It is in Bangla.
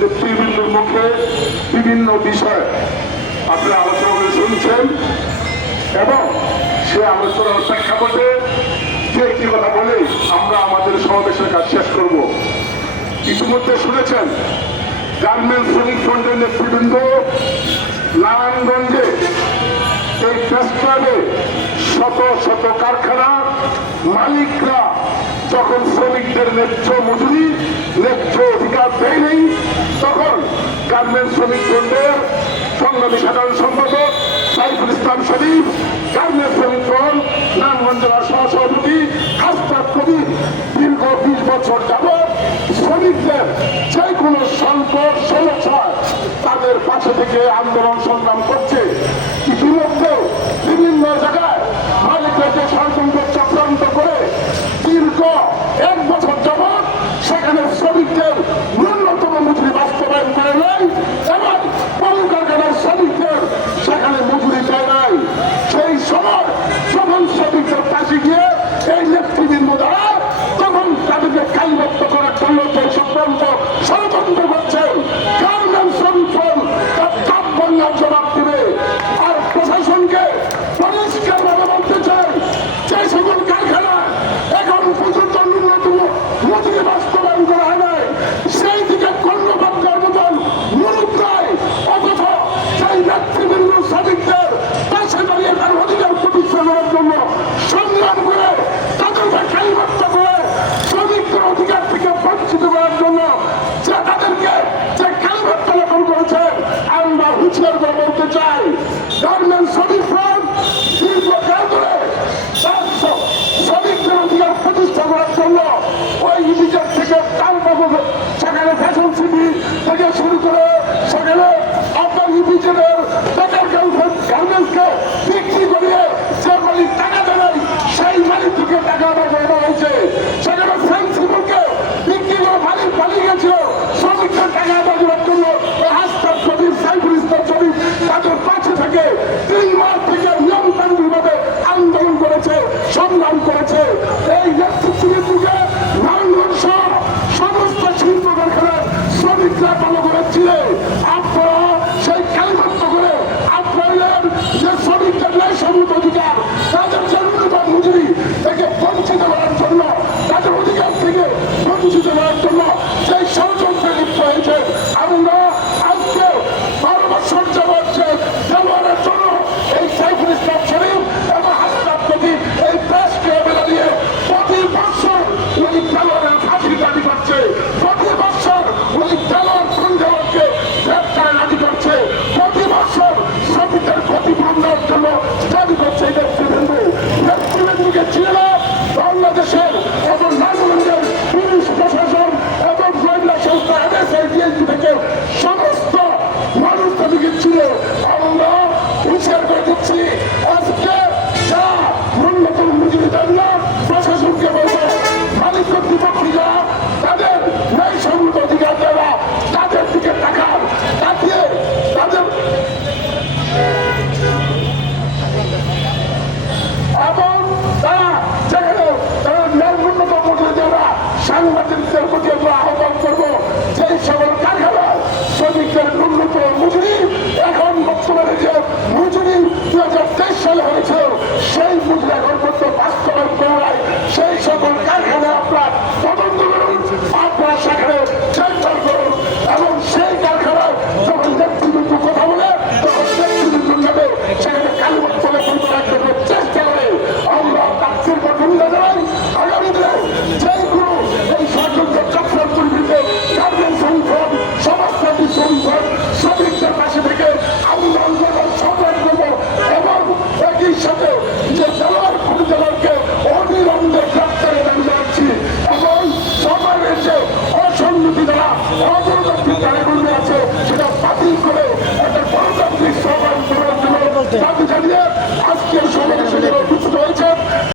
নেতৃবৃন্দের মুখে বিভিন্ন বিষয় আপনি আলোচনা করে শুনছেন এবং সে আলোচনার প্রেক্ষাপটে যে একটি কথা বলে আমরা আমাদের সমাবেশের কাজ শেষ করব। ইতিমধ্যে শুনেছেন গার্মেন্ট শ্রমিক ফ্রন্টের নেতৃবৃন্দ নারায়ণগঞ্জে এই প্রেসক্লাবে শত শত কারখানা মালিকরা যখন শ্রমিকদের ন্যায্য মজুরি, ন্যায্য অধিকার দেয় নেই গার্মেন্ট শ্রমিক বন্ধুর সংগ্রামী সাধারণ সম্পাদক সাইফুল ইসলাম শরীফ, গার্মেন্ট শ্রমিক দল, নারায়ণগঞ্জ জেলার সহসভাপতি হাস্তাদ কবি দীর্ঘ বিশ বছর যাবৎ শ্রমিকদের যে কোনো সংকট সমস্যা তাদের পাশে থেকে আন্দোলন সংগ্রাম করছে। ইতিমধ্যে বিভিন্ন প্রতিটা রাজনীতির অন্যতম মুজুরি এখন বর্তমানে যে মুজুরি সেই মুজুরি এখন Sanki